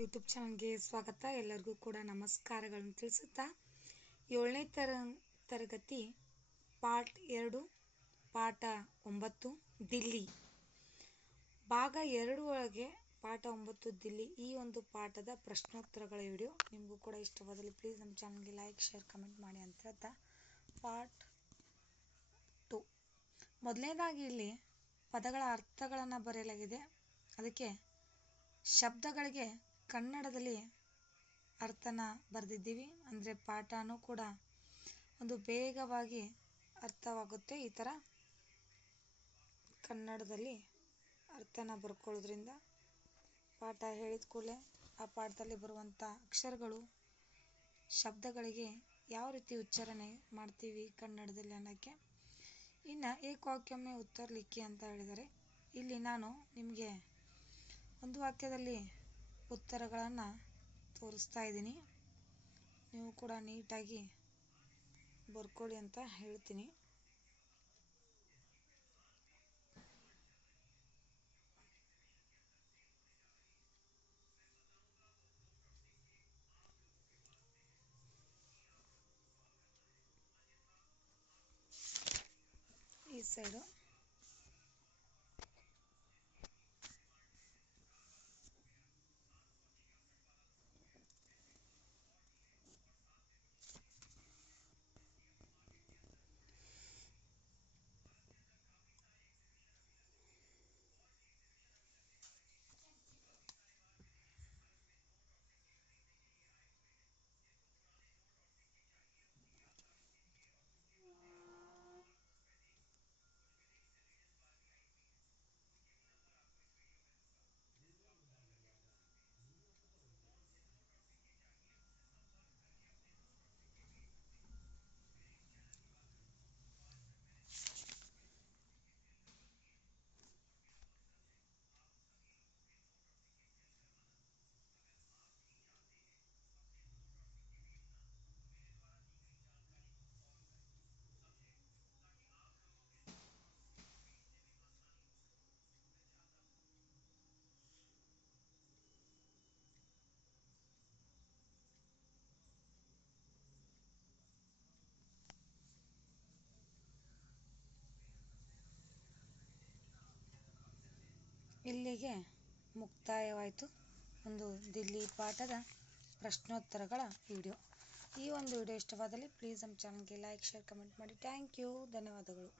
YouTube ಚಾನಲ್ಗೆ ಸ್ವಾಗತ. ಎಲ್ಲರಿಗೂ ಕೂಡ ನಮಸ್ಕಾರಗಳನ್ನು ತಿಳಿಸುತ್ತಾ 7ನೇ ತರಗತಿ ಪಾರ್ಟ್ 2 ಪಾಠ 9 ದಿಲ್ಲಿ ಭಾಗ 2 ಒಳಗೆ ಪಾಠ 9 ದಿಲ್ಲಿ ಈ ಒಂದು ಪಾಠದ ಪ್ರಶ್ನೋತ್ತರಗಳ ವಿಡಿಯೋ. ನಿಮಗೂ ಕೂಡ ಇಷ್ಟವಾದಲ್ಲಿ ಪ್ಲೀಸ್ ನಮ್ಮ ಚಾನಲ್ಗೆ ಲೈಕ್ ಶೇರ್ ಕಮೆಂಟ್ ಮಾಡಿ ಅಂತ ಹೇಳ್ತಾ ಪಾರ್ಟ್ 2. ಮೊದಲನೇದಾಗಿ ಇಲ್ಲಿ ಪದಗಳ ಅರ್ಥಗಳನ್ನು ಬರೆಯಲಾಗಿದೆ. ಅದಕ್ಕೆ ಶಬ್ದಗಳಿಗೆ ಕನ್ನಡದಲ್ಲಿ ಅರ್ಥನ ಬರೆದಿದ್ದೀವಿ. ಅಂದರೆ ಪಾಠನೂ ಕೂಡ ಒಂದು ಬೇಗವಾಗಿ ಅರ್ಥವಾಗುತ್ತೆ. ಈ ಥರ ಕನ್ನಡದಲ್ಲಿ ಅರ್ಥನ ಬರ್ಕೊಳ್ಳೋದ್ರಿಂದ ಪಾಠ ಹೇಳಿದ ಕೂಡಲೇ ಆ ಪಾಠದಲ್ಲಿ ಬರುವಂಥ ಅಕ್ಷರಗಳು ಶಬ್ದಗಳಿಗೆ ಯಾವ ರೀತಿ ಉಚ್ಚಾರಣೆ ಮಾಡ್ತೀವಿ ಕನ್ನಡದಲ್ಲಿ ಅನ್ನೋಕ್ಕೆ. ಇನ್ನು ಏಕ ವಾಕ್ಯಮೆ ಉತ್ತರ ಲಿಖಿ ಅಂತ ಹೇಳಿದ್ದಾರೆ. ಇಲ್ಲಿ ನಾನು ನಿಮಗೆ ಒಂದು ವಾಕ್ಯದಲ್ಲಿ ಉತ್ತರಗಳನ್ನು ತೋರಿಸ್ತಾ ಇದ್ದೀನಿ. ನೀವು ಕೂಡ ನೀಟಾಗಿ ಬರ್ಕೊಳ್ಳಿ ಅಂತ ಹೇಳ್ತೀನಿ. ಈ ಸೈಡು ಇಲ್ಲಿಗೆ ಮುಕ್ತಾಯವಾಯಿತು ಒಂದು ದಿಲ್ಲಿ ಪಾಠದ ಪ್ರಶ್ನೋತ್ತರಗಳ ವಿಡಿಯೋ. ಈ ಒಂದು ವಿಡಿಯೋ ಇಷ್ಟವಾದಲ್ಲಿ ಪ್ಲೀಸ್ ನಮ್ಮ ಚಾನಲ್ಗೆ ಲೈಕ್ ಶೇರ್ ಕಮೆಂಟ್ ಮಾಡಿ. ಥ್ಯಾಂಕ್ ಯು, ಧನ್ಯವಾದಗಳು.